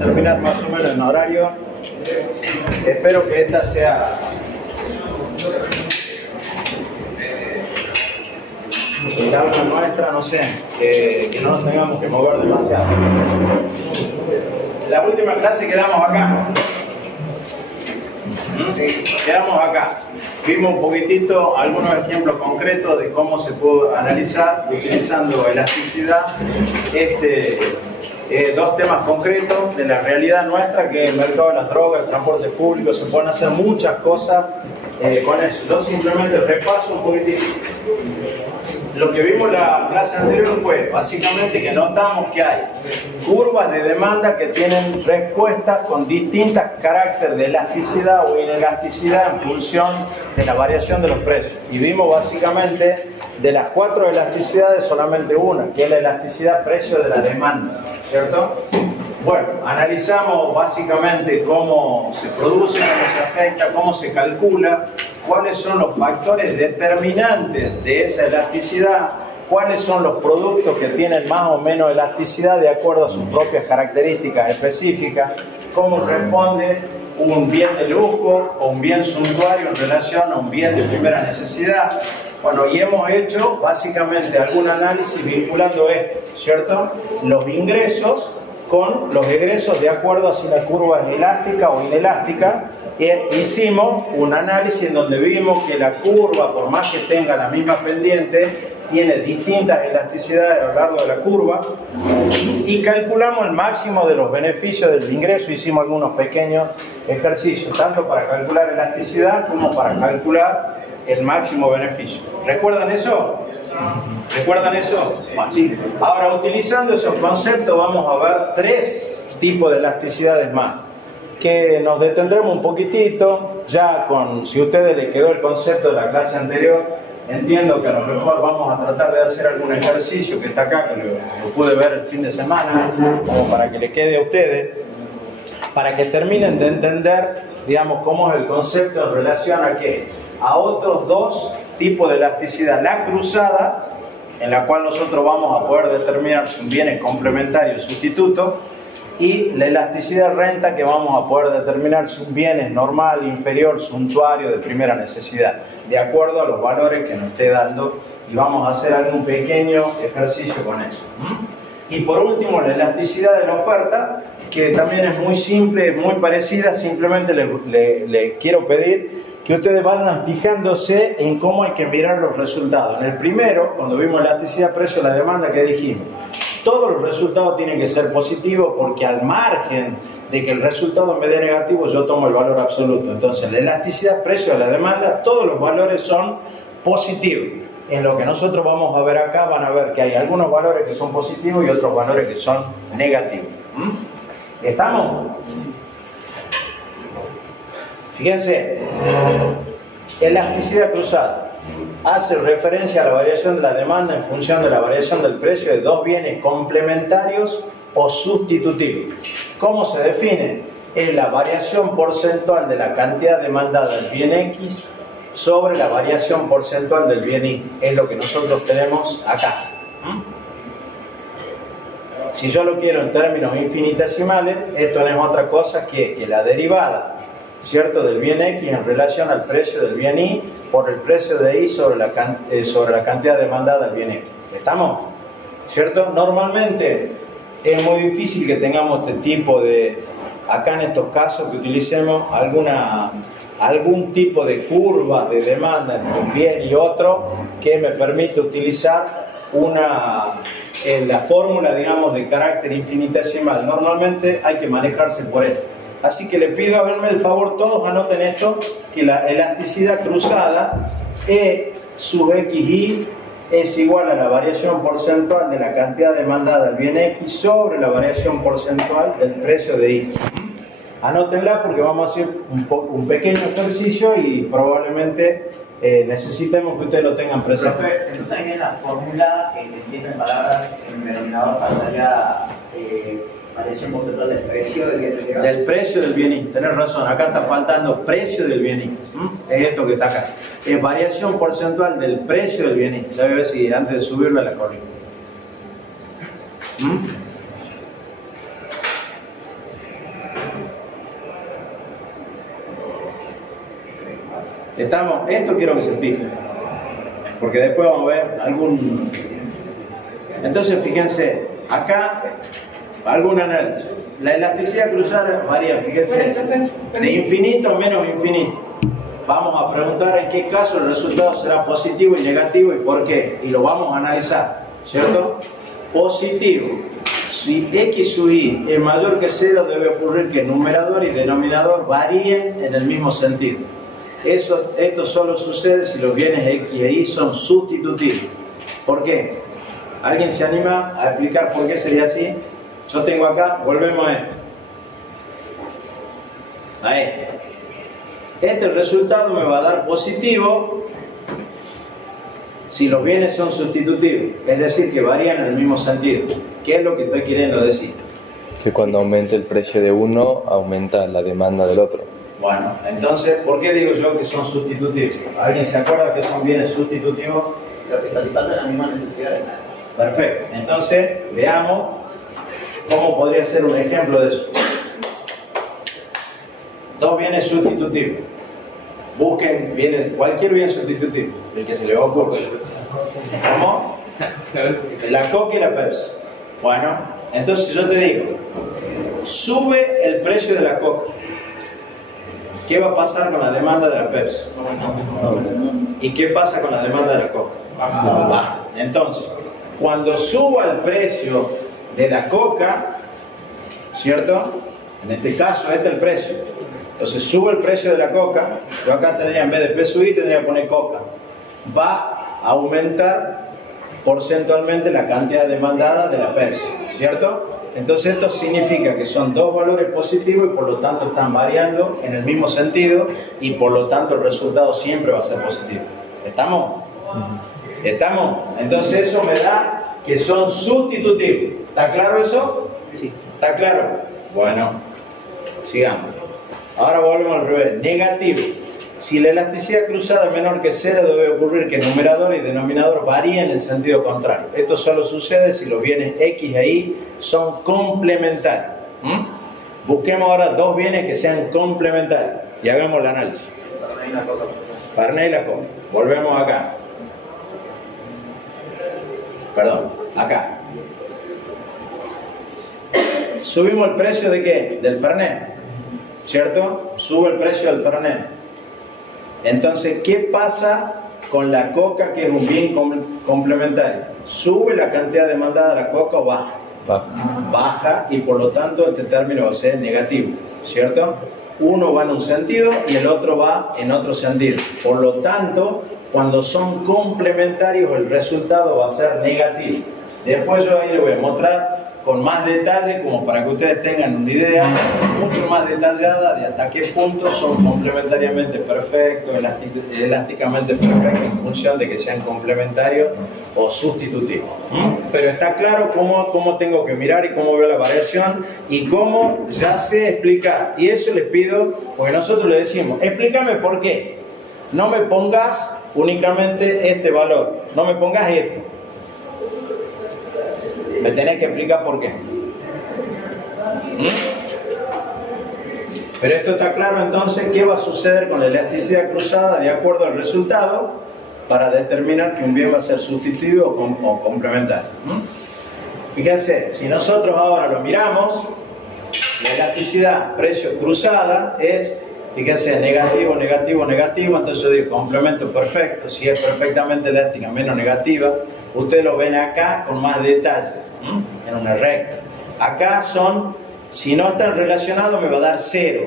terminar más o menos en horario. Espero que esta sea la aula nuestra, no sé, que no nos tengamos que mover demasiado. La última clase quedamos acá. Quedamos acá. Vimos un poquitito algunos ejemplos concretos de cómo se puede analizar utilizando elasticidad dos temas concretos de la realidad nuestra, que es el mercado de las drogas, el transporte público. Se pueden hacer muchas cosas con eso. Yo simplemente repaso un poquitito. Lo que vimos la clase anterior fue básicamente que notamos que hay curvas de demanda que tienen respuestas con distintos caracteres de elasticidad o inelasticidad en función de la variación de los precios. Y vimos básicamente de las 4 elasticidades solamente una, que es la elasticidad precio de la demanda, ¿cierto? Bueno, analizamos básicamente cómo se produce, cómo se afecta, cómo se calcula, cuáles son los factores determinantes de esa elasticidad, cuáles son los productos que tienen más o menos elasticidad de acuerdo a sus propias características específicas, cómo responde un bien de lujo o un bien suntuario en relación a un bien de primera necesidad. Bueno, y hemos hecho básicamente algún análisis vinculando esto, ¿cierto? Los ingresos con los egresos de acuerdo a si la curva es elástica o inelástica. Hicimos un análisis en donde vimos que la curva, por más que tenga la misma pendiente, tiene distintas elasticidades a lo largo de la curva, y calculamos el máximo de los beneficios del ingreso. Hicimos algunos pequeños ejercicios, tanto para calcular elasticidad como para calcular el máximo beneficio. ¿Recuerdan eso? ¿Recuerdan eso? Sí. Ahora, utilizando esos conceptos, vamos a ver 3 tipos de elasticidades más, que nos detendremos un poquitito. Ya con, si a ustedes les quedó el concepto de la clase anterior, entiendo que a lo mejor vamos a tratar de hacer algún ejercicio que está acá, que lo pude ver el fin de semana, como para que le quede a ustedes, para que terminen de entender, digamos, cómo es el concepto en relación a qué, a otros 2 tipos de elasticidad. La cruzada, en la cual nosotros vamos a poder determinar si un bien es complementario o sustituto, y la elasticidad renta, que vamos a poder determinar si un bien es normal, inferior, suntuario, de primera necesidad, de acuerdo a los valores que nos esté dando, y vamos a hacer algún pequeño ejercicio con eso. Y por último, la elasticidad de la oferta, que también es muy simple, muy parecida. Simplemente le quiero pedir que ustedes vayan fijándose en cómo hay que mirar los resultados. En el primero, cuando vimos elasticidad precio de la demanda, ¿qué dijimos? Todos los resultados tienen que ser positivos, porque al margen de que el resultado me dé negativo, yo tomo el valor absoluto. Entonces, la elasticidad precio de la demanda, todos los valores son positivos. En lo que nosotros vamos a ver acá, van a ver que hay algunos valores que son positivos y otros valores que son negativos. ¿Estamos? Fíjense, elasticidad cruzada hace referencia a la variación de la demanda en función de la variación del precio de 2 bienes complementarios o sustitutivos. ¿Cómo se define? Es la variación porcentual de la cantidad demandada del bien X sobre la variación porcentual del bien Y. Es lo que nosotros tenemos acá. Si yo lo quiero en términos infinitesimales, esto no es otra cosa que la derivada, ¿cierto?, del bien X en relación al precio del bien Y por el precio de Y sobre la cantidad demandada del bien X. ¿Estamos? ¿Cierto? Normalmente es muy difícil que tengamos este tipo de, acá en estos casos, que utilicemos algún tipo de curva de demanda entre un bien y otro que me permite utilizar la fórmula, digamos, de carácter infinitesimal. Normalmente hay que manejarse por esto. Así que le pido, háganme el favor, todos anoten esto, que la elasticidad cruzada E sub XY es igual a la variación porcentual de la cantidad demandada del bien X sobre la variación porcentual del precio de Y. Anótenla, porque vamos a hacer un pequeño ejercicio y probablemente necesitemos que ustedes lo tengan presente. Profe, entonces ahí en la fórmula tienen palabras en el denominador faltaría variación porcentual del precio del bien Y. Del precio del bien Y, tenés razón, acá está faltando precio del bien Y. Es esto que está acá. Es variación porcentual del precio del bien Y. Ya voy a ver si antes de subirlo la corrijo. ¿Estamos? Esto quiero que se fijen, porque después vamos a ver algún... Entonces, fíjense, acá, algún análisis. La elasticidad cruzada varía, fíjense, de infinito a menos infinito. Vamos a preguntar en qué caso el resultado será positivo y negativo y por qué. Y lo vamos a analizar, ¿cierto? Positivo. Si x sub y es mayor que 0, debe ocurrir que numerador y denominador varíen en el mismo sentido. Esto solo sucede si los bienes x e y son sustitutivos. ¿Por qué? ¿Alguien se anima a explicar por qué sería así? Yo tengo acá, volvemos a esto. A este. Este resultado me va a dar positivo si los bienes son sustitutivos, es decir, que varían en el mismo sentido. ¿Qué es lo que estoy queriendo decir? Que cuando aumenta el precio de uno, aumenta la demanda del otro. Bueno, entonces, ¿por qué digo yo que son sustitutivos? ¿Alguien se acuerda que son bienes sustitutivos? Lo que satisfacen las mismas necesidades. Perfecto. Entonces, veamos cómo podría ser un ejemplo de eso. Dos bienes sustitutivos. Busquen cualquier bien sustitutivo, el que se les ocurra. ¿Cómo? La Coca y la Pepsi. Bueno, entonces yo te digo, sube el precio de la Coca. ¿Qué va a pasar con la demanda de la Pepsi? ¿Y qué pasa con la demanda de la Coca? Baja. Entonces, cuando suba el precio de la Coca, ¿cierto? En este caso, este es el precio. Entonces sube el precio de la Coca, yo acá tendría, en vez de P sub I, tendría que poner Coca. Va a aumentar porcentualmente la cantidad demandada de la Pepsi, ¿cierto? Entonces esto significa que son dos valores positivos y por lo tanto están variando en el mismo sentido y por lo tanto el resultado siempre va a ser positivo. ¿Estamos? ¿Estamos? Entonces eso me da que son sustitutivos. ¿Está claro eso? Sí. ¿Está claro? Bueno, sigamos. Ahora volvemos al revés. Negativo. Si la elasticidad cruzada es menor que 0, debe ocurrir que numerador y denominador varíen en sentido contrario. Esto solo sucede si los bienes x e y son complementarios. Busquemos ahora dos bienes que sean complementarios y hagamos el análisis. Fernet y la Coca. Volvemos acá. Perdón, acá. Subimos el precio de ¿qué? Del Fernet, ¿cierto? Sube el precio del Fernet. Entonces, ¿qué pasa con la Coca, que es un bien complementario? ¿Sube la cantidad demandada de la Coca o baja? Baja, y por lo tanto este término va a ser negativo, ¿cierto? Uno va en un sentido y el otro va en otro sentido. Por lo tanto, cuando son complementarios el resultado va a ser negativo. Después yo ahí le voy a mostrar con más detalle, como para que ustedes tengan una idea mucho más detallada de hasta qué punto son complementariamente perfectos, elásticamente perfectos, en función de que sean complementarios o sustitutivos. Pero está claro cómo tengo que mirar y cómo veo la variación y cómo ya sé explicar. Y eso les pido, porque nosotros le decimos, explícame por qué. No me pongas únicamente este valor, no me pongas esto. Me tenés que explicar por qué. Pero esto está claro, entonces, ¿qué va a suceder con la elasticidad cruzada de acuerdo al resultado para determinar que un bien va a ser sustitutivo o complementario? Fíjense, si nosotros ahora lo miramos, la elasticidad precio cruzada es, fíjense, negativo, negativo, negativo. Entonces yo digo complemento perfecto. Si es perfectamente elástica menos negativa, ustedes lo ven acá con más detalle, en una recta. Acá son, si no están relacionados, me va a dar 0.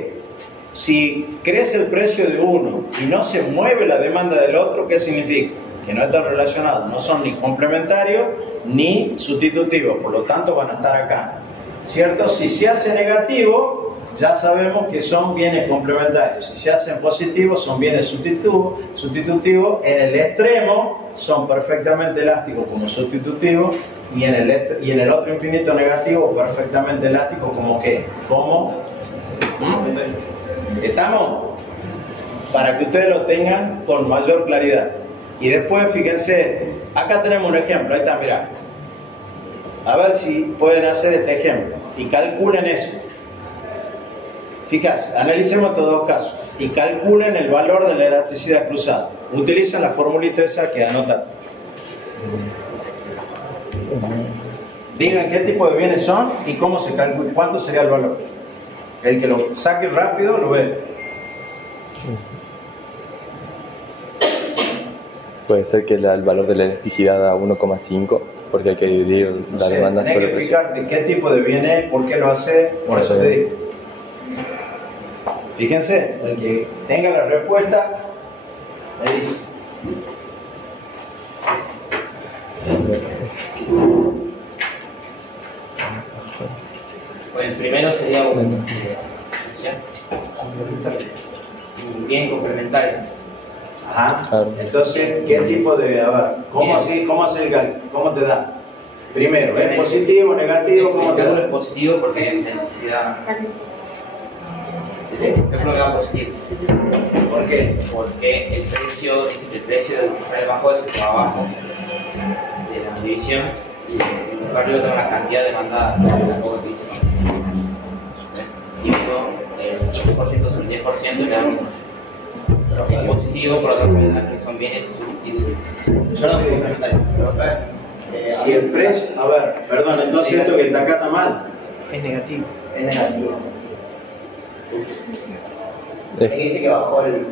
Si crece el precio de uno y no se mueve la demanda del otro, ¿qué significa? Que no están relacionados, no son ni complementarios ni sustitutivos, por lo tanto van a estar acá, ¿cierto? Si se hace negativo, ya sabemos que son bienes complementarios. Si se hacen positivos, son bienes sustitutivos. En el extremo son perfectamente elásticos como sustitutivos y en el otro infinito negativo perfectamente elásticos como ¿qué? Como ¿estamos? Para que ustedes lo tengan con mayor claridad. Y después fíjense, acá tenemos un ejemplo, ahí está, mirá. A ver si pueden hacer este ejemplo y calculen eso. Fíjate, analicemos estos dos casos y calculen el valor de la elasticidad cruzada. Utilicen la formulita esa que anotan. Digan qué tipo de bienes son y cómo se calcula, cuánto sería el valor. El que lo saque rápido lo ve. Puede ser que el valor de la elasticidad da 1,5 porque hay que dividir la demanda sobre el Tenés que precio. fijarte qué tipo de bien es, por qué lo hace, por eso te digo. Fíjense, el que tenga la respuesta, me dice. Pues el primero sería un bien complementario. Ajá. Claro. Entonces, ¿qué tipo de, a ver, cómo así, cómo hace el cálculo? ¿Cómo te da? Primero, ¿es positivo, negativo? ¿Cómo El te cálculo da? es positivo porque hay necesidad. El cálculo da positivo. ¿Por qué? Porque el precio, dice que el precio del usuario bajo es el que va abajo de la división y el usuario da una cantidad demandada de la cosa que dice. Y luego el 15% sobre el 10% le da el 1%. Pero que es positivo, por otra parte, que son bienes sustitutos. Yo no te digo. Complementarios. Si el precio, a ver, perdón, entonces esto que está acá está mal. Es negativo. Es negativo. Es Aquí dice que bajó el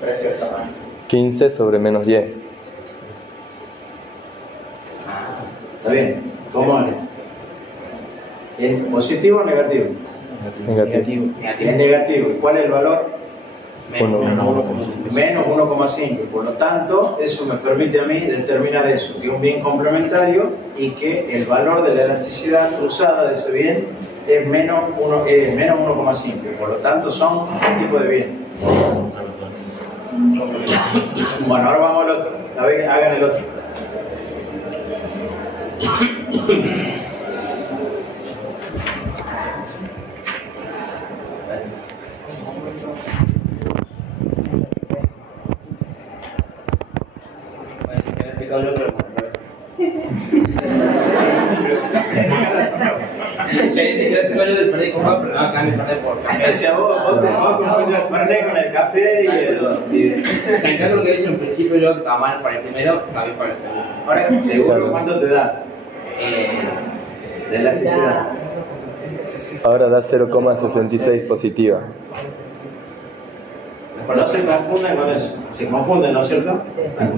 precio del tamaño. 15 sobre menos 10. ¿Está bien? ¿Cómo es? ¿Es positivo o negativo? Negativo. Es negativo. ¿Y cuál es el valor? Uno. Menos 1,5. Por lo tanto, eso me permite a mí determinar eso, que es un bien complementario y que el valor de la elasticidad cruzada de ese bien es menos 1,5. Por lo tanto, son ¿qué tipo de bien? Bueno, ahora vamos al otro. A ver, hagan el otro. Del Fernet con agua, pero no, acá me perdí por café. O sea, vos confundís el Fernet con el café y el... O sea, en cambio, lo que he dicho en principio yo estaba mal para el primero, está bien para el segundo. Ahora, seguro, ¿cuánto te da? De elasticidad. Ahora da 0,66 positiva. No se confunden con eso. Se confunden, ¿no es cierto?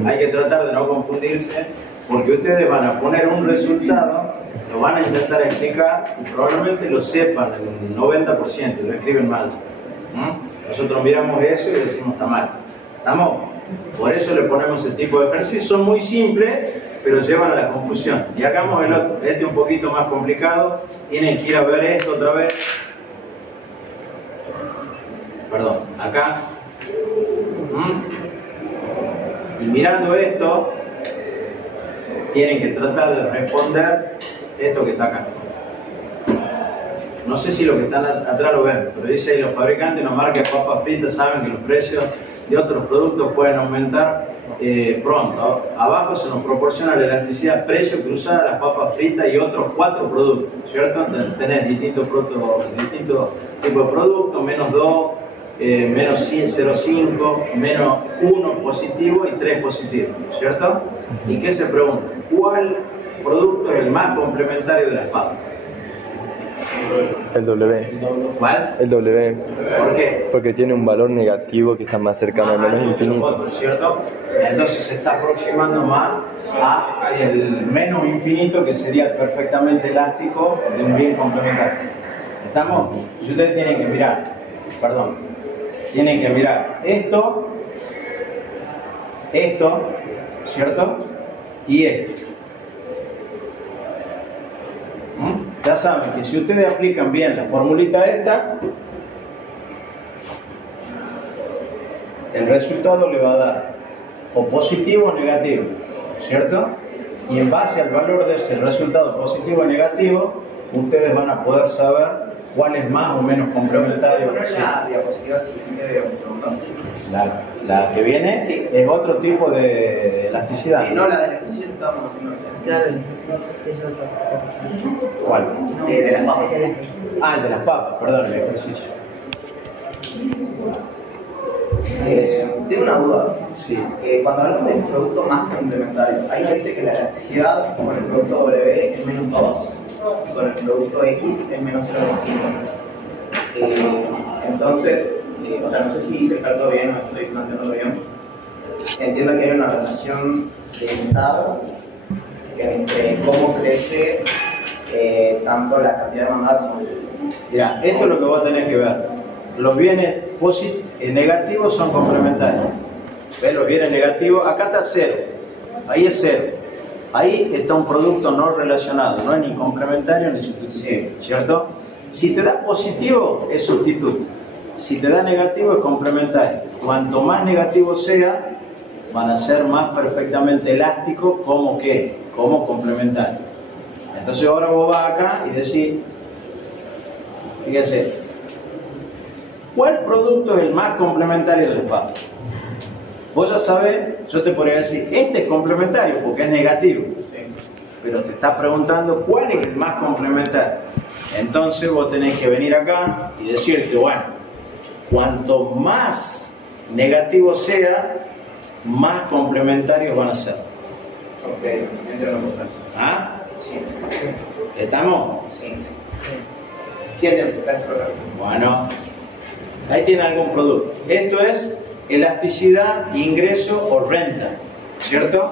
Hay que tratar de no confundirse porque ustedes van a poner un resultado, lo van a intentar explicar y probablemente lo sepan en el 90%, lo escriben mal. Nosotros miramos eso y decimos está mal. ¿Estamos? Por eso le ponemos ese tipo de ejercicios. Son muy simples, pero llevan a la confusión. Y hagamos el otro. Este es un poquito más complicado. Tienen que ir a ver esto otra vez. Perdón, acá. Y mirando esto, tienen que tratar de responder esto que está acá. No sé si lo que están atrás lo ven, pero dice ahí: los fabricantes de una marca de papas fritas saben que los precios de otros productos pueden aumentar pronto. Abajo se nos proporciona la elasticidad precio cruzada de las papas fritas y otros 4 productos, ¿cierto? Tenés distintos tipos de productos, menos 2, menos 0,5, menos 1 positivo y 3 positivos, ¿cierto? ¿Y qué se pregunta? ¿Cuál producto es el más complementario de las papas? El W. ¿Cuál? El W. ¿Por qué? Porque tiene un valor negativo que está más cercano al menos infinito. Otro, ¿cierto? Entonces se está aproximando más a el menos infinito, que sería el perfectamente elástico de un bien complementario. ¿Estamos? Y ustedes tienen que mirar, tienen que mirar esto, ¿cierto? Y esto. Ya saben que si ustedes aplican bien la formulita esta, el resultado le va a dar o positivo o negativo, ¿cierto? Y en base al valor de ese resultado positivo o negativo, ustedes van a poder saber cuál es más o menos complementario. La diapositiva siguiente de un segundo. La que viene es otro tipo de elasticidad. No, la de la ejercicio estábamos haciendo recién. Claro, el ejercicio es otro. ¿Cuál? De las papas. Ah, el de las papas, perdón, el ejercicio. Tengo una duda. Sí. Cuando hablamos del producto más complementario, ahí nos dice que la elasticidad con el producto W es menos 2 y con el producto X es menos 0,5. Entonces, o sea, no sé si hice el cálculo bien o estoy planteándolo bien. Entiendo que hay una relación limitada entre cómo crece tanto la cantidad demandada como el... Mira, esto es lo que vos tenés que ver. Los bienes negativos son complementarios. ¿Ves? Los bienes negativos, acá está 0. Ahí es 0. Ahí está un producto no relacionado. No es ni complementario ni sustitutivo. ¿Cierto? Si te da positivo, es sustituto. Si te da negativo, es complementario. Cuanto más negativo sea, van a ser más perfectamente elásticos como ¿qué? Como complementario. Entonces ahora vos vas acá y decís, fíjense, ¿cuál producto es el más complementario de los pares? Vos ya sabés, yo te podría decir, este es complementario porque es negativo. Sí. Pero te está preguntando cuál es el más complementario. Entonces vos tenés que venir acá y decirte, bueno, cuanto más negativo sea, más complementarios van a ser. Ok, entiendo lo que ¿Ah? Sí. ¿Estamos? Sí. Sí, entiendo. Gracias por verlo. Bueno, ahí tiene algún producto. Esto es elasticidad, ingreso o renta, ¿cierto?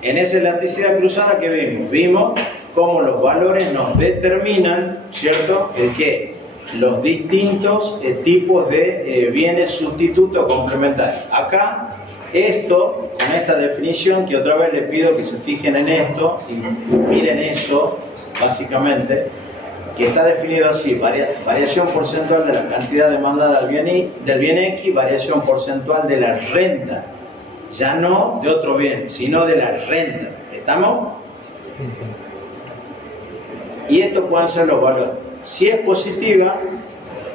En esa elasticidad cruzada que vimos, vimos cómo los valores nos determinan, ¿cierto? El que los distintos tipos de bienes sustitutos complementarios. Acá, esto, con esta definición, que otra vez les pido que se fijen en esto y miren eso, básicamente, que está definido así: variación porcentual de la cantidad demandada del bien X, variación porcentual de la renta, ya no de otro bien, sino de la renta. ¿Estamos? Y estos pueden ser los valores. Si es positiva,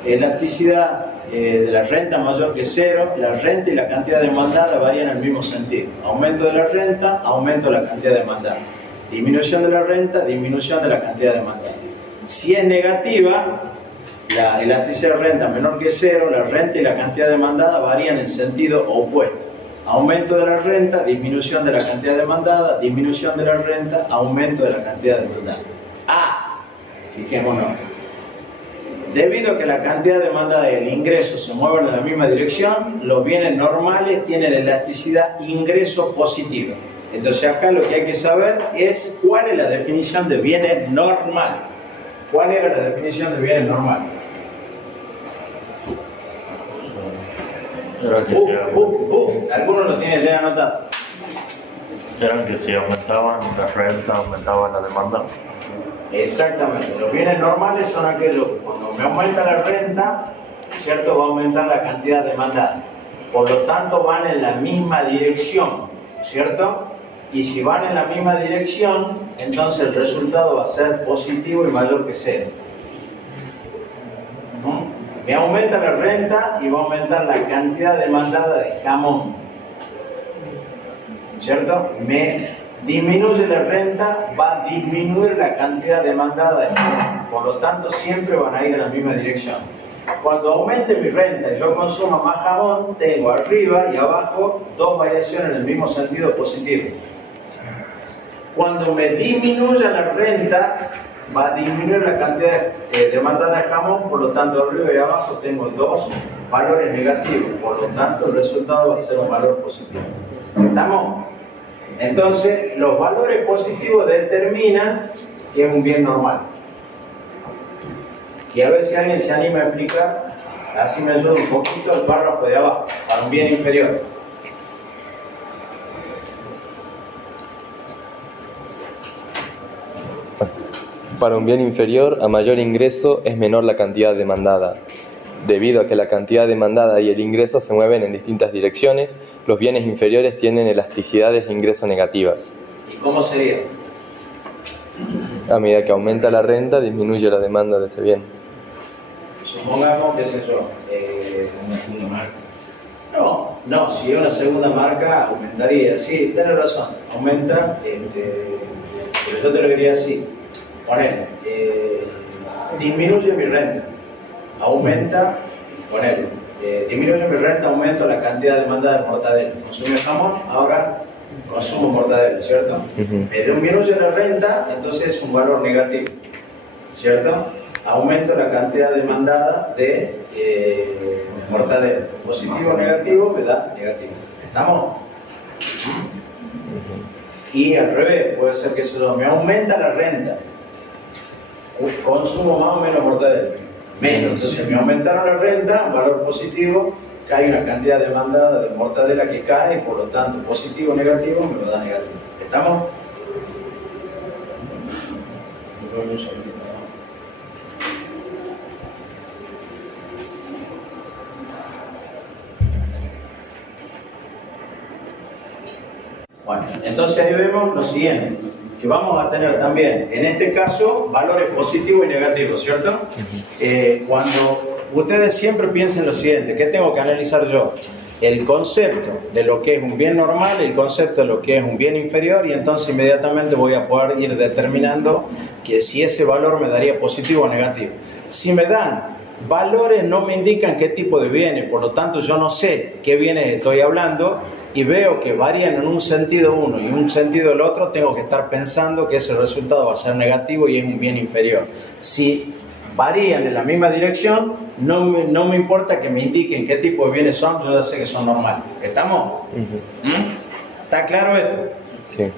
elasticidad de la renta mayor que 0, la renta y la cantidad demandada varían en el mismo sentido. Aumento de la renta, aumento de la cantidad demandada. Disminución de la renta, disminución de la cantidad demandada. Si es negativa, la elasticidad de renta menor que 0, la renta y la cantidad demandada varían en sentido opuesto. Aumento de la renta, disminución de la cantidad demandada, disminución de la renta, aumento de la cantidad demandada. Fijémonos. Debido a que la cantidad demandada y el ingreso se mueven en la misma dirección, los bienes normales tienen elasticidad ingreso positiva. Entonces acá lo que hay que saber es cuál es la definición de bienes normales. ¿Cuál era la definición de bienes normales? Eran que Algunos lo tienen ya anotado. eran que si aumentaban la renta, aumentaba la demanda. Exactamente. Los bienes normales son aquellos que cuando me aumenta la renta, ¿cierto? Va a aumentar la cantidad demandada. Por lo tanto, van en la misma dirección, ¿cierto? Y si van en la misma dirección, entonces el resultado va a ser positivo y mayor que 0. Me aumenta la renta y va a aumentar la cantidad demandada de jamón, ¿cierto? Me disminuye la renta, va a disminuir la cantidad demandada de jamón. Por lo tanto, siempre van a ir en la misma dirección. Cuando aumente mi renta y yo consuma más jamón, tengo arriba y abajo dos variaciones en el mismo sentido positivo. Cuando me disminuya la renta, va a disminuir la cantidad demandada de jamón, por lo tanto arriba y abajo tengo dos valores negativos, por lo tanto el resultado va a ser un valor positivo. ¿Estamos? Entonces los valores positivos determinan que es un bien normal. Y a ver si alguien se anima a explicar, así me ayuda un poquito el párrafo de abajo, para un bien inferior. Para un bien inferior, a mayor ingreso es menor la cantidad demandada. Debido a que la cantidad demandada y el ingreso se mueven en distintas direcciones, los bienes inferiores tienen elasticidades de ingreso negativas. ¿Y cómo sería? A medida que aumenta la renta, disminuye la demanda de ese bien. Supongamos, qué sé yo, Una segunda marca. no, si es una segunda marca aumentaría, sí, tenés razón, aumenta, pero yo te lo diría así, ponele, disminuye mi renta, aumenta, ponele, disminuyo mi renta, aumento la cantidad demandada de mortadela. Consumí jamón, ahora consumo mortadela, ¿cierto? Disminuyo la renta, entonces es un valor negativo, ¿cierto? Aumento la cantidad demandada de mortadela. Positivo o negativo me da negativo. ¿Estamos? Y al revés, puede ser que eso me aumenta la renta. Consumo más o menos mortadela. Menos, entonces me aumentaron la renta, un valor positivo, cae una cantidad demandada de mortadela que cae, y por lo tanto positivo o negativo me lo da negativo. ¿Estamos? Bueno, entonces ahí vemos lo siguiente, que vamos a tener también, en este caso, valores positivos y negativos, ¿cierto? Cuando ustedes siempre piensen lo siguiente, ¿qué tengo que analizar yo? El concepto de lo que es un bien normal, el concepto de lo que es un bien inferior, y entonces inmediatamente voy a poder ir determinando que si ese valor me daría positivo o negativo. Si me dan valores, no me indican qué tipo de bienes, por lo tanto yo no sé qué bienes estoy hablando, y veo que varían en un sentido uno y en un sentido el otro, tengo que estar pensando que ese resultado va a ser negativo y es un bien inferior. Si varían en la misma dirección, no me importa que me indiquen qué tipo de bienes son, yo ya sé que son normales. ¿Estamos? ¿Está claro esto? Sí.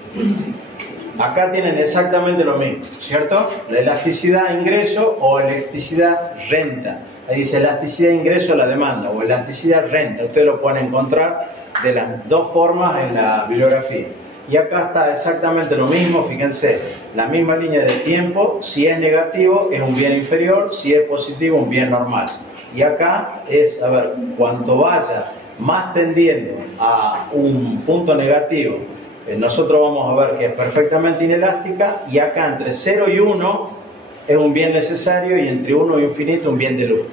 Acá tienen exactamente lo mismo, ¿cierto? La elasticidad ingreso o elasticidad renta. Ahí dice elasticidad ingreso a la demanda o elasticidad renta. Ustedes lo pueden encontrar de las dos formas en la bibliografía. Y acá está exactamente lo mismo, fíjense, la misma línea de tiempo, si es negativo es un bien inferior, si es positivo un bien normal. Y acá es, a ver, cuanto vaya más tendiendo a un punto negativo, nosotros vamos a ver que es perfectamente inelástica, y acá entre 0 y 1 es un bien necesario y entre 1 y infinito un bien de lujo.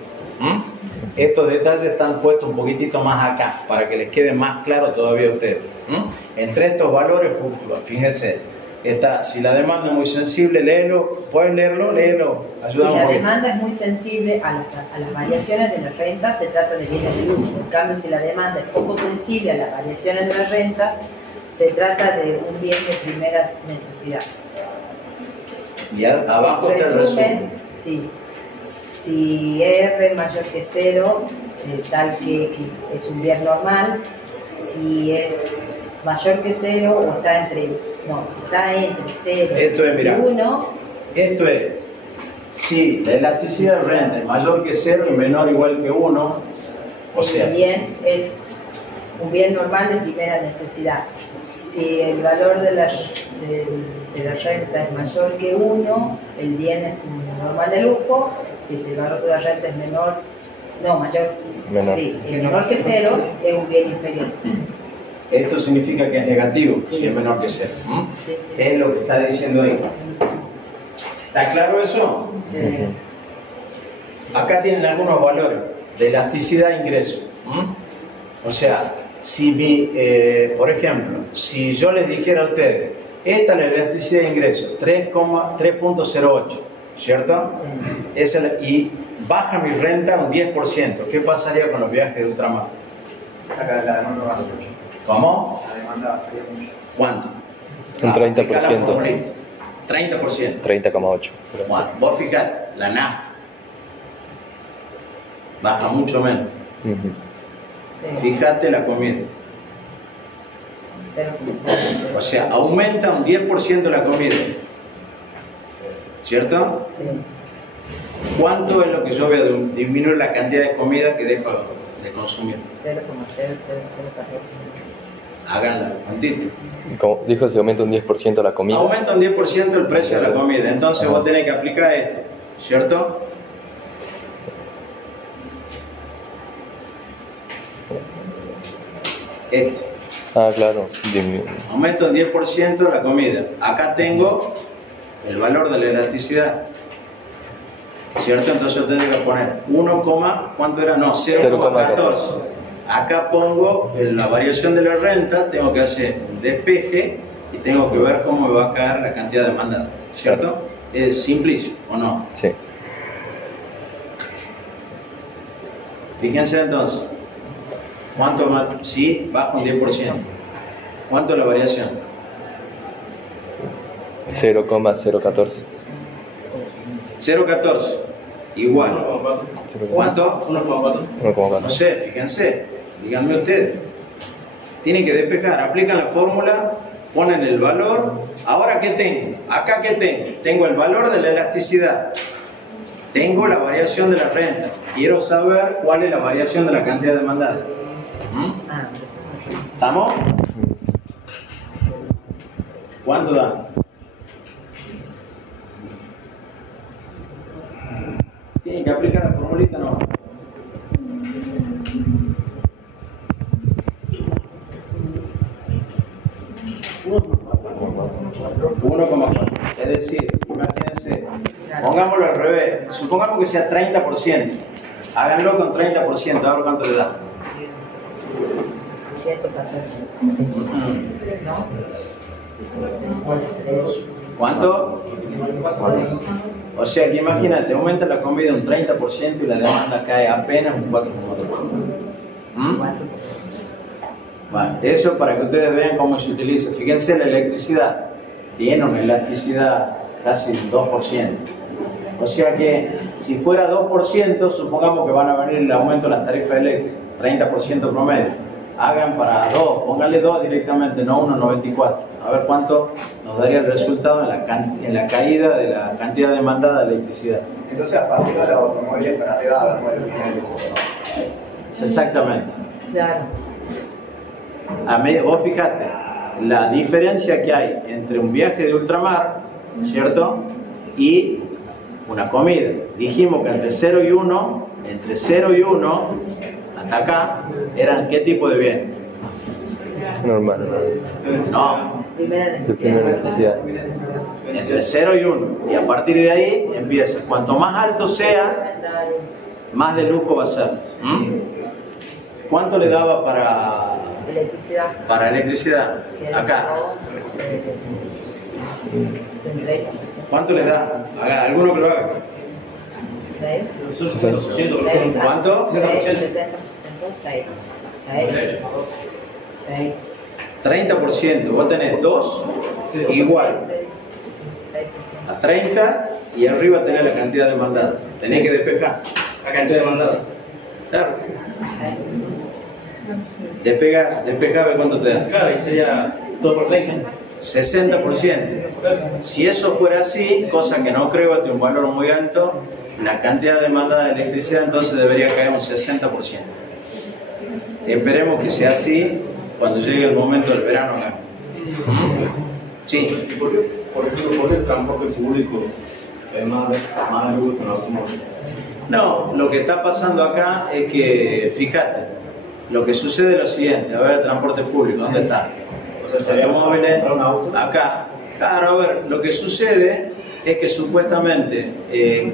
Estos detalles están puestos un poquitito más acá, para que les quede más claro todavía a ustedes. Entre estos valores fluctúan, fíjense. Si la demanda es muy sensible, léelo, puedes leerlo, ayúdame si un la poquito. demanda es muy sensible a las variaciones de la renta, se trata de bienes de lujo. En cambio, si la demanda es poco sensible a las variaciones de la renta, se trata de un bien de primera necesidad. Y abajo está el resumen. Sí. Si R es mayor que 0, tal que X es un bien normal. Si es mayor que 0 o está entre 0 Esto es, mirá, y 1. Esto es, si la elasticidad de renta es mayor que 0 y menor o igual que 1, o sea, el bien es un bien normal de primera necesidad. Si el valor de la renta es mayor que 1, el bien es un normal de lujo. Y si el valor de la renta es mayor, sí, el menor que 0 es un bien inferior. esto significa que es negativo, Sí. si es menor que 0. Sí. Es lo que está diciendo ahí. ¿Está claro eso? Sí. Acá tienen algunos valores de elasticidad e ingreso. O sea, si por ejemplo, si yo les dijera a ustedes, esta es la elasticidad de ingreso, 3.08, ¿cierto? Sí. Y baja mi renta un 10%, ¿qué pasaría con los viajes de ultramar? Acá la demanda baja mucho. ¿Cómo? La demanda bajaría mucho. ¿Cuánto? Un 30%. Aplica la formulita. 30%. 30,8. Bueno, vos fijate, la nafta baja mucho menos. Ujú. Sí. Fíjate la comida. 0,0. O sea, aumenta un 10% la comida. ¿Cierto? Sí. ¿Cuánto es lo que yo voy a disminuir la cantidad de comida que dejo de consumir? 0,00014. Háganla, cuantito. Como dijo, se aumenta un 10% la comida. Aumenta un 10% el precio de la comida. Entonces vos tenés que aplicar esto, ¿cierto? Este. Ah, claro. Aumenta un 10% la comida. Acá tengo el valor de la elasticidad. ¿Cierto? Entonces yo tengo que poner 1, ¿cuánto era? No, 0,14. Acá pongo la variación de la renta, tengo que hacer un despeje y tengo que ver cómo me va a caer la cantidad demandada. ¿Cierto? Es simplísimo, ¿o no? Sí. Fíjense entonces, ¿cuánto más? Si baja un 10%. ¿Cuánto es la variación? 0,014. 0,14. Igual. ¿Cuánto? 1,4. No sé, fíjense. Díganme ustedes. Tienen que despejar. Aplican la fórmula, ponen el valor. ¿Ahora qué tengo? Acá ¿qué tengo? Tengo el valor de la elasticidad. Tengo la variación de la renta. Quiero saber cuál es la variación de la cantidad demandada. ¿Estamos? ¿Cuánto da? Tienen que aplicar la formulita, ¿no? Es decir, imagínense, pongámoslo al revés, supongamos que sea 30%, háganlo con 30%, a ver cuánto le da. 114. ¿Cuánto? O sea que imagínate, aumenta la comida un 30% y la demanda cae apenas un 4,4%. Vale, eso para que ustedes vean cómo se utiliza. Fíjense, la electricidad tiene una elasticidad casi del 2%. O sea que si fuera 2%, supongamos que van a venir el aumento de las tarifas eléctricas, 30% promedio. Hagan para 2, pónganle 2 directamente, no 1,94. A ver cuánto nos daría el resultado en la caída de la cantidad demandada de electricidad. Entonces, a partir de los automóviles para arriba, hablamos de lo que tiene el lujo. Exactamente. Claro. Vos fijate, la diferencia que hay entre un viaje de ultramar, ¿cierto? Y una comida. Dijimos que entre 0 y 1, hasta acá, ¿eran qué tipo de bien? Normal. No, De primera necesidad. entre 0 y 1. Y a partir de ahí empieza. Cuanto más alto sea, más de lujo va a ser. ¿Cuánto le daba Electricidad. para electricidad? Acá. ¿Cuánto le da? ¿Alguno que lo haga? 6. ¿Cuánto? 6. 30%. Vos tenés 2 igual a 30 y arriba tenés la cantidad demandada. Tenés que despejar la cantidad demandada. Claro. Despeja, a ver cuánto te da. Claro, y sería 2 por 6. 60%. Si eso fuera así, cosa que no creo, tiene un valor muy alto, la cantidad demandada de electricidad entonces debería caer un 60%. Esperemos que sea así cuando llegue el momento del verano acá. Sí. Por ejemplo, ¿por qué el transporte público es más de lujo que el automóvil? No, lo que está pasando acá es que, fíjate, lo que sucede es lo siguiente. A ver, el transporte público, ¿dónde está? Los automóviles, acá. Claro, a ver, lo que sucede es que supuestamente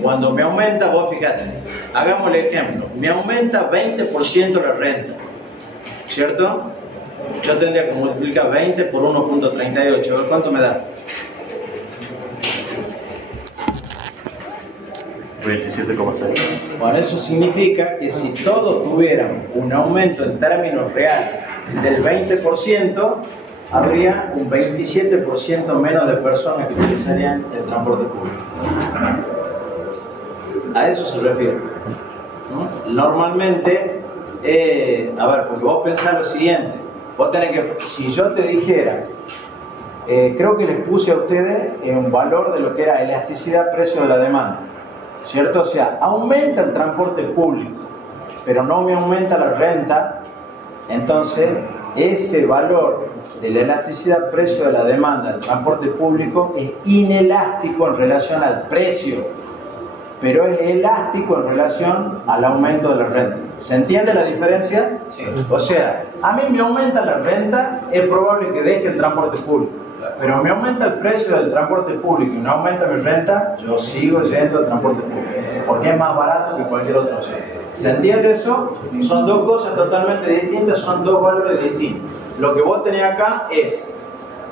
cuando me aumenta, vos fíjate, hagamos el ejemplo, me aumenta 20% la renta, ¿cierto? Yo tendría que multiplicar 20 por 1.38, a ver cuánto me da. 27,6. Bueno, eso significa que si todos tuvieran un aumento en términos reales del 20%, habría un 27% menos de personas que utilizarían el transporte público. A eso se refiere, ¿no? Normalmente, a ver, porque vos pensás lo siguiente, vos tenés que, si yo te dijera, creo que les puse a ustedes un valor de lo que era elasticidad precio de la demanda, ¿cierto? O sea, aumenta el transporte público, pero no me aumenta la renta, entonces ese valor de la elasticidad precio de la demanda del transporte público es inelástico en relación al precio, pero es elástico en relación al aumento de la renta. ¿Se entiende la diferencia? Sí. O sea, a mí me aumenta la renta, es probable que deje el transporte público, pero me aumenta el precio del transporte público y no aumenta mi renta, yo sigo yendo al transporte público, porque es más barato que cualquier otro opción. ¿Se entiende eso? Son dos cosas totalmente distintas, son dos valores distintos. Lo que vos tenés acá es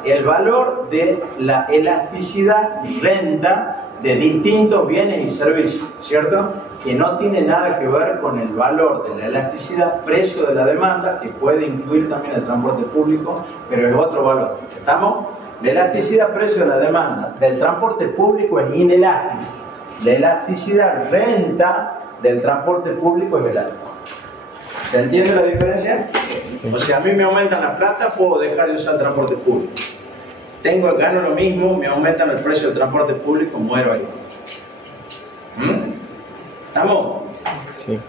el valor de la elasticidad renta de distintos bienes y servicios, ¿cierto? que no tiene nada que ver con el valor de la elasticidad, precio de la demanda, que puede incluir también el transporte público, pero es otro valor. ¿Estamos? La elasticidad, precio de la demanda del transporte público es inelástico. La elasticidad renta del transporte público es elástica. ¿Se entiende la diferencia? O sea, a mí me aumentan la plata, puedo dejar de usar el transporte público. Gano lo mismo, me aumentan el precio del transporte público, muero ahí. ¿Estamos? Sí.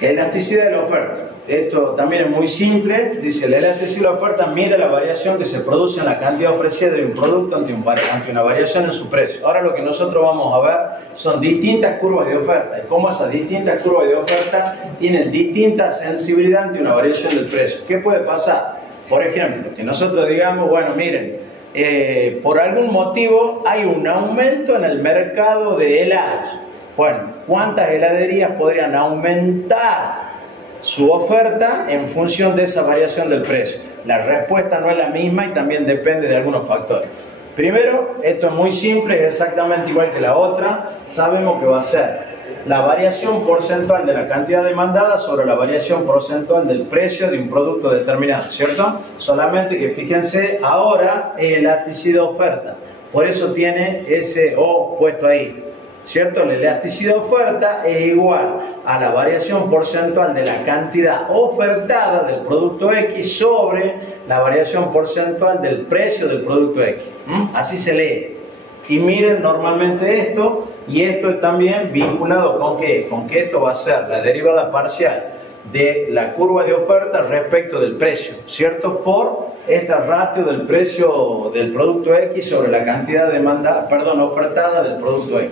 Elasticidad de la oferta. Esto también es muy simple. Dice, la elasticidad de la oferta mide la variación que se produce en la cantidad ofrecida de un producto ante una variación en su precio. Ahora lo que nosotros vamos a ver son distintas curvas de oferta y cómo esas distintas curvas de oferta tienen distinta sensibilidad ante una variación del precio. ¿Qué puede pasar? Por ejemplo, que nosotros digamos, bueno, miren, por algún motivo hay un aumento en el mercado de helados. Bueno, ¿cuántas heladerías podrían aumentar su oferta en función de esa variación del precio? La respuesta no es la misma y también depende de algunos factores. Primero, esto es muy simple, es exactamente igual que la otra. Sabemos que va a ser la variación porcentual de la cantidad demandada sobre la variación porcentual del precio de un producto determinado, ¿cierto? Solamente que fíjense, ahora es elasticidad oferta. Por eso tiene ese O puesto ahí. ¿Cierto? La elasticidad oferta es igual a la variación porcentual de la cantidad ofertada del producto X sobre la variación porcentual del precio del producto X. Así se lee. Y miren normalmente esto, y esto es también vinculado con ¿qué? Con que esto va a ser la derivada parcial de la curva de oferta respecto del precio, ¿cierto? Por esta ratio del precio del producto X sobre la cantidad ofertada del producto X.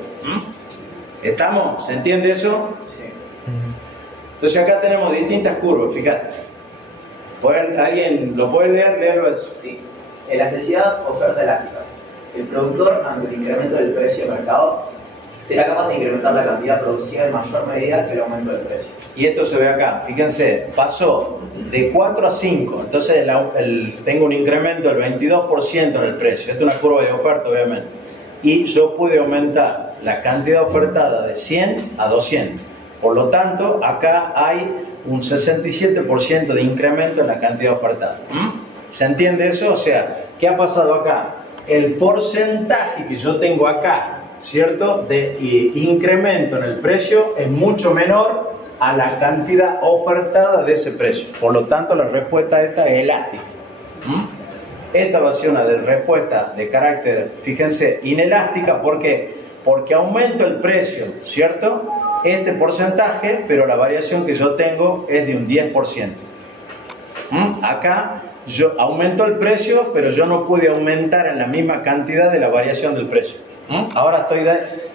¿Estamos? ¿Se entiende eso? Sí. Entonces acá tenemos distintas curvas, fíjate. ¿Alguien lo puede leer? Léelo eso. Sí. Elasticidad, oferta elástica. El productor, ante el incremento del precio de mercado, será capaz de incrementar la cantidad producida en mayor medida que el aumento del precio. Y esto se ve acá, fíjense, pasó de 4 a 5, entonces tengo un incremento del 22% en el precio. Esta es una curva de oferta, obviamente. Y yo pude aumentar la cantidad ofertada de 100 a 200. Por lo tanto, acá hay un 67% de incremento en la cantidad ofertada. ¿Se entiende eso? O sea, ¿qué ha pasado acá? El porcentaje que yo tengo acá, ¿cierto?, de incremento en el precio es mucho menor a la cantidad ofertada de ese precio. Por lo tanto, la respuesta esta es elástica. Esta va a ser una respuesta de carácter, fíjense, inelástica. ¿Por qué? Porque aumento el precio, ¿cierto?, este porcentaje, pero la variación que yo tengo es de un 10%. Acá yo aumento el precio, pero yo no pude aumentar en la misma cantidad de la variación del precio. Ahora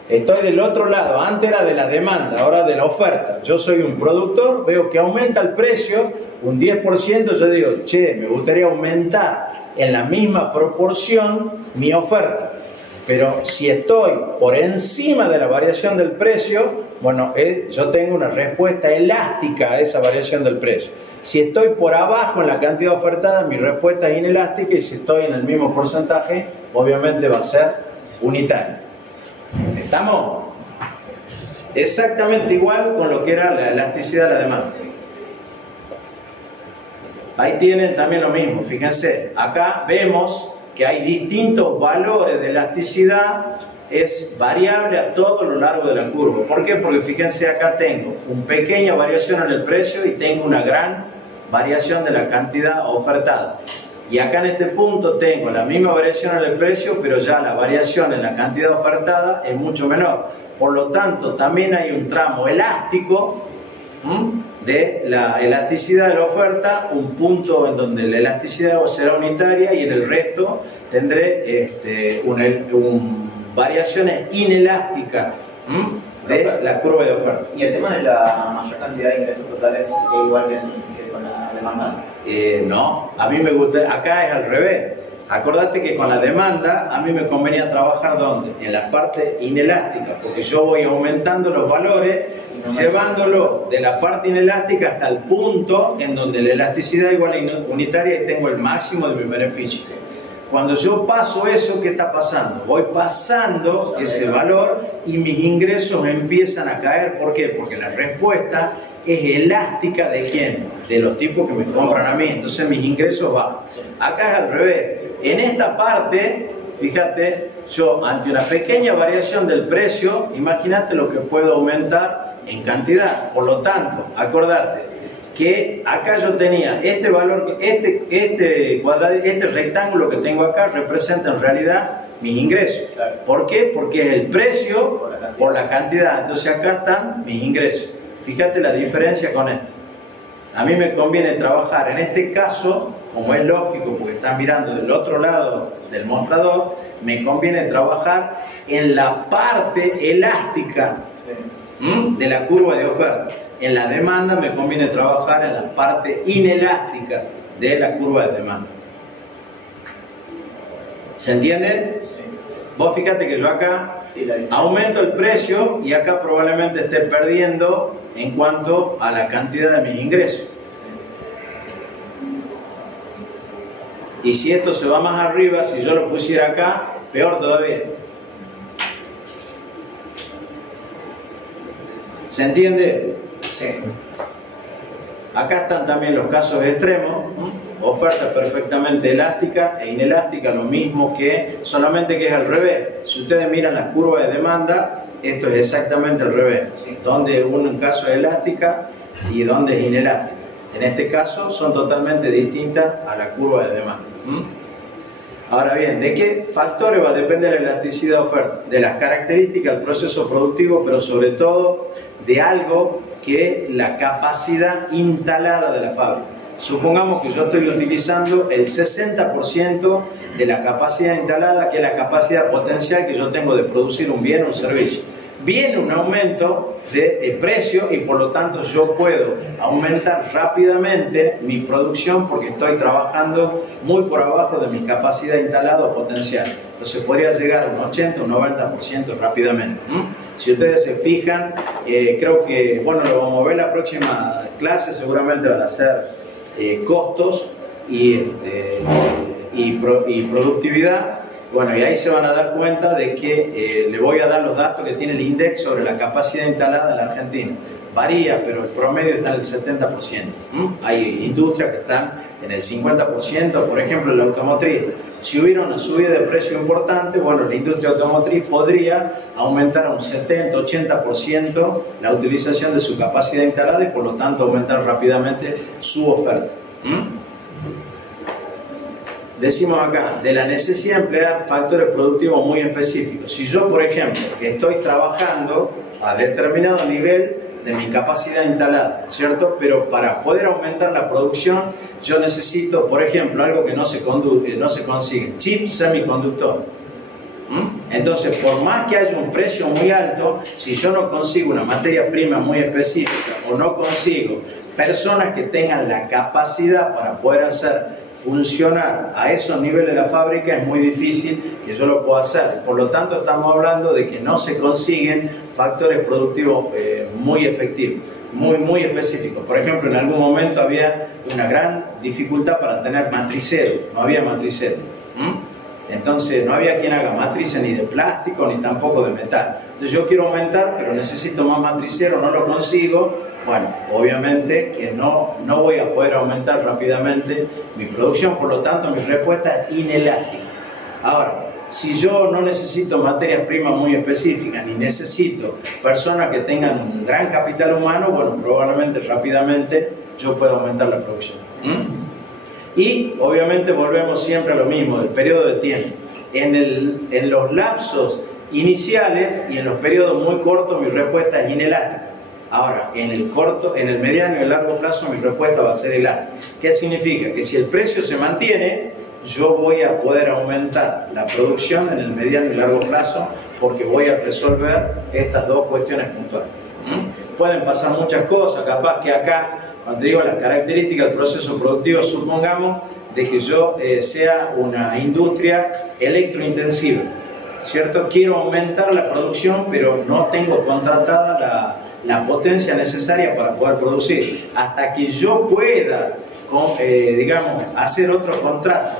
estoy del otro lado. Antes era de la demanda, ahora de la oferta. Yo soy un productor, veo que aumenta el precio un 10%, yo digo, che, me gustaría aumentar en la misma proporción mi oferta. Pero si estoy por encima de la variación del precio, bueno, yo tengo una respuesta elástica a esa variación del precio. Si estoy por abajo en la cantidad ofertada, mi respuesta es inelástica, y si estoy en el mismo porcentaje, obviamente va a ser unitaria. ¿Estamos? Exactamente igual con lo que era la elasticidad de la demanda. Ahí tienen también lo mismo, fíjense, acá vemos que hay distintos valores de elasticidad, es variable a todo lo largo de la curva. ¿Por qué? Porque fíjense, acá tengo una pequeña variación en el precio y tengo una gran variación de la cantidad ofertada. Y acá en este punto tengo la misma variación en el precio, pero ya la variación en la cantidad ofertada es mucho menor. Por lo tanto, también hay un tramo elástico de la elasticidad de la oferta, un punto en donde la elasticidad será unitaria y en el resto tendré variaciones inelásticas de la curva de oferta. ¿Y el tema de la mayor cantidad de ingresos totales es igual que con la demanda? No, a mí me gusta, acá es al revés. Acordate que con la demanda a mí me convenía trabajar ¿dónde? En la parte inelástica, porque yo voy aumentando los valores, llevándolo de la parte inelástica hasta el punto en donde la elasticidad igual a unitaria y tengo el máximo de mi beneficio. Cuando yo paso eso, ¿qué está pasando? Voy pasando ese valor y mis ingresos empiezan a caer. ¿Por qué? Porque la respuesta es elástica. ¿De quién? De los tipos que me compran a mí. Entonces mis ingresos bajan. Acá es al revés. En esta parte, fíjate, yo ante una pequeña variación del precio, imagínate lo que puedo aumentar en cantidad. Por lo tanto, acordate que acá yo tenía este valor, este rectángulo que tengo acá representa en realidad mis ingresos. ¿Por qué? Porque es el precio por la cantidad. Entonces acá están mis ingresos. Fíjate la diferencia con esto. A mí me conviene trabajar en este caso, como es lógico porque están mirando del otro lado del mostrador, me conviene trabajar en la parte elástica de la curva de oferta. En la demanda me conviene trabajar en la parte inelástica de la curva de demanda. ¿Se entiende? Sí. Vos fíjate que yo acá aumento el precio y acá probablemente esté perdiendo en cuanto a la cantidad de mis ingresos. Y si esto se va más arriba, si yo lo pusiera acá, peor todavía. ¿Se entiende? Sí. Acá están también los casos extremos, oferta perfectamente elástica e inelástica, lo mismo que, solamente que es al revés. Si ustedes miran las curvas de demanda, esto es exactamente al revés, donde un caso es elástica y donde es inelástica. En este caso son totalmente distintas a la curva de demanda. Ahora bien, ¿de qué factores va a depender la elasticidad de oferta? De las características del proceso productivo, pero sobre todo de algo que es la capacidad instalada de la fábrica. Supongamos que yo estoy utilizando el 60% de la capacidad instalada, que es la capacidad potencial que yo tengo de producir un bien o un servicio. Viene un aumento de precio y por lo tanto yo puedo aumentar rápidamente mi producción porque estoy trabajando muy por abajo de mi capacidad instalada o potencial. Entonces podría llegar a un 80 o un 90% rápidamente. Si ustedes se fijan, creo que, bueno, lo vamos a ver la próxima clase, seguramente van a ser costos y productividad. Bueno, y ahí se van a dar cuenta de que le voy a dar los datos que tiene el INDEX sobre la capacidad instalada en la Argentina. Varía, pero el promedio está en el 70%. Hay industrias que están en el 50%, por ejemplo, la automotriz. Si hubiera una subida de precio importante, bueno, la industria automotriz podría aumentar a un 70-80% la utilización de su capacidad instalada y por lo tanto aumentar rápidamente su oferta. Decimos acá, de la necesidad de emplear factores productivos muy específicos. Si yo, por ejemplo, estoy trabajando a determinado nivel de mi capacidad instalada, ¿cierto? Pero para poder aumentar la producción, yo necesito, por ejemplo, algo que no se consigue, chip semiconductor. Entonces, por más que haya un precio muy alto, si yo no consigo una materia prima muy específica o no consigo personas que tengan la capacidad para poder hacer funcionar a esos niveles de la fábrica, es muy difícil que yo lo pueda hacer. Por lo tanto, estamos hablando de que no se consiguen factores productivos muy efectivos, muy específicos. Por ejemplo, en algún momento había una gran dificultad para tener matriceros, no había matriceros. Entonces no había quien haga matrices ni de plástico ni tampoco de metal. Entonces yo quiero aumentar, pero necesito más matricero, no lo consigo. Bueno, obviamente que no voy a poder aumentar rápidamente mi producción, por lo tanto mi respuesta es inelástica. Ahora, si yo no necesito materias primas muy específicas, ni necesito personas que tengan un gran capital humano, bueno, probablemente rápidamente yo pueda aumentar la producción. Y obviamente volvemos siempre a lo mismo, del periodo de tiempo. En los lapsos iniciales y en los periodos muy cortos mi respuesta es inelástica. Ahora, en el mediano y el largo plazo mi respuesta va a ser elástica. ¿Qué significa? Que si el precio se mantiene, yo voy a poder aumentar la producción en el mediano y largo plazo porque voy a resolver estas dos cuestiones puntuales. Pueden pasar muchas cosas, capaz que acá, cuando digo las características del proceso productivo, supongamos de que yo sea una industria electrointensiva, ¿cierto? Quiero aumentar la producción, pero no tengo contratada la potencia necesaria para poder producir. Hasta que yo pueda, digamos, hacer otro contrato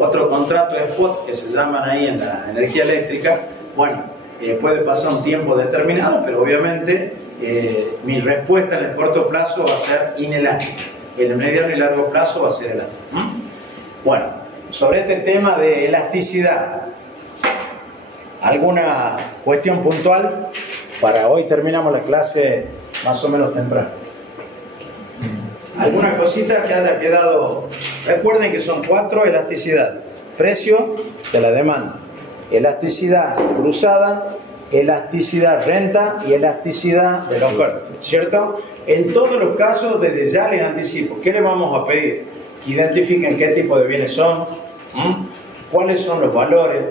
otro contrato spot que se llaman ahí en la energía eléctrica, bueno, puede pasar un tiempo determinado, pero obviamente mi respuesta en el corto plazo va a ser inelástica. En el mediano y largo plazo va a ser elástica. Bueno, sobre este tema de elasticidad, ¿alguna cuestión puntual? Para hoy terminamos la clase más o menos temprano. ¿Alguna cosita que haya quedado? Recuerden que son 4 elasticidades. Precio de la demanda, elasticidad cruzada, elasticidad renta y elasticidad de la oferta, ¿cierto? En todos los casos, desde ya les anticipo, ¿qué les vamos a pedir? Que identifiquen qué tipo de bienes son, cuáles son los valores,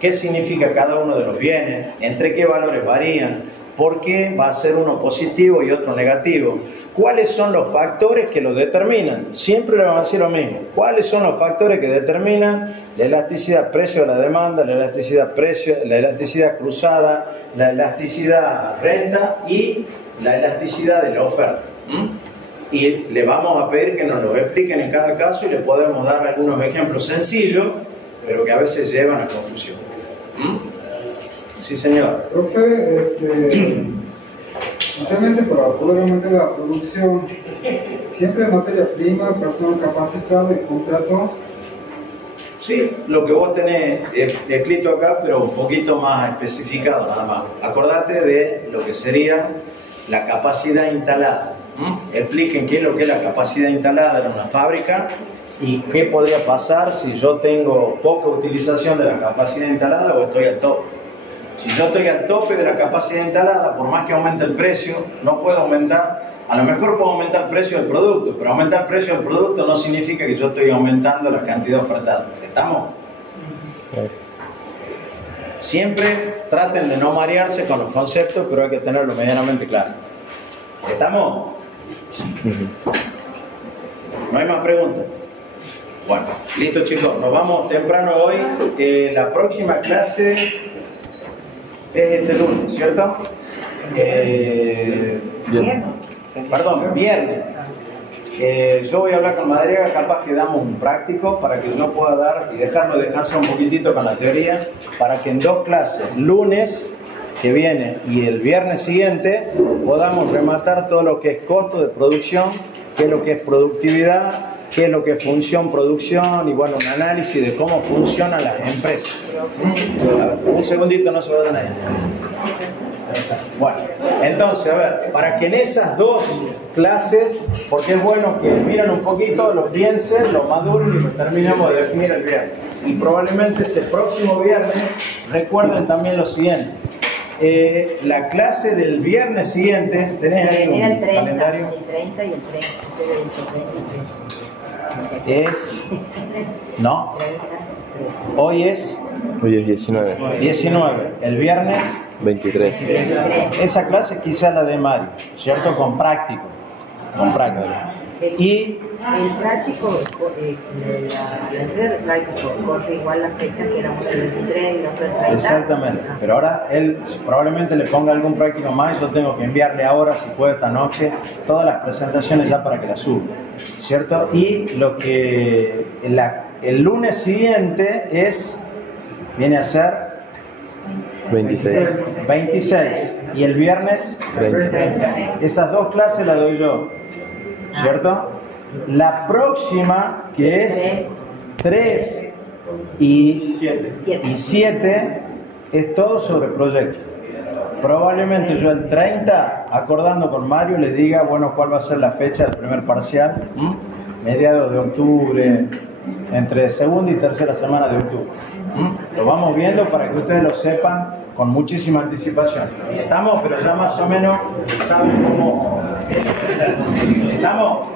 qué significa cada uno de los bienes, entre qué valores varían, por qué va a ser uno positivo y otro negativo, cuáles son los factores que lo determinan. Siempre le vamos a decir lo mismo. ¿Cuáles son los factores que determinan la elasticidad precio de la demanda, la elasticidad precio, la elasticidad cruzada, la elasticidad renta y la elasticidad de la oferta? Y le vamos a pedir que nos lo expliquen en cada caso y le podemos dar algunos ejemplos sencillos, pero que a veces llevan a confusión. Sí, señor. Profe, muchas veces para poder aumentar la producción, siempre materia prima, personal capacitado y contrato. Sí, lo que vos tenés escrito acá, pero un poquito más especificado nada más. Acordate de lo que sería la capacidad instalada. Expliquen qué es lo que es la capacidad instalada en una fábrica y qué podría pasar si yo tengo poca utilización de la capacidad instalada o estoy al tope. Si yo estoy al tope de la capacidad instalada, por más que aumente el precio, no puedo aumentar. A lo mejor puedo aumentar el precio del producto, pero aumentar el precio del producto no significa que yo estoy aumentando la cantidad ofertada. ¿Estamos? Siempre traten de no marearse con los conceptos, pero hay que tenerlo medianamente claro. ¿Estamos? ¿No hay más preguntas? Bueno, listo chicos, nos vamos temprano hoy. La próxima clase es este lunes, ¿cierto? Viernes. Yo voy a hablar con Madriaga, capaz que damos un práctico para que yo pueda dar y dejarlo descansar un poquitito con la teoría, para que en 2 clases, lunes que viene y el viernes siguiente, podamos rematar todo lo que es costo de producción, qué es lo que es productividad, qué es lo que es función, producción, y bueno, un análisis de cómo funcionan las empresas. A ver, un segundito, no se vayan ahí. Bueno, entonces, a ver, para que en esas 2 clases, porque es bueno que miren un poquito, lo piensen, lo maduren y lo terminemos de definir el viernes. Y probablemente ese próximo viernes recuerden también lo siguiente. La clase del viernes siguiente, ¿tenés ahí un el 30, calendario? El 30 y el 30. Es... No. Hoy es 19. 19. El viernes 23. esa clase quizá la de Mario, ¿cierto? Con práctico. Y el práctico, la entrega de práctico corre igual la fecha que era uno el 23 y el otro el 30. exactamente, pero ahora él probablemente le ponga algún práctico más y yo tengo que enviarle ahora, si puede esta noche, todas las presentaciones ya para que las suba, ¿cierto? Y lo que el lunes siguiente viene a ser 26 y el viernes 30. Esas 2 clases las doy yo, ¿cierto? La próxima, que es 3 y 7, es todo sobre proyectos. Probablemente yo el 30, acordando con Mario, le diga, bueno, cuál va a ser la fecha del primer parcial, mediados de octubre, entre segunda y tercera semana de octubre. Lo vamos viendo para que ustedes lo sepan con muchísima anticipación. Estamos, pero ya más o menos saben cómo... ¿Estamos?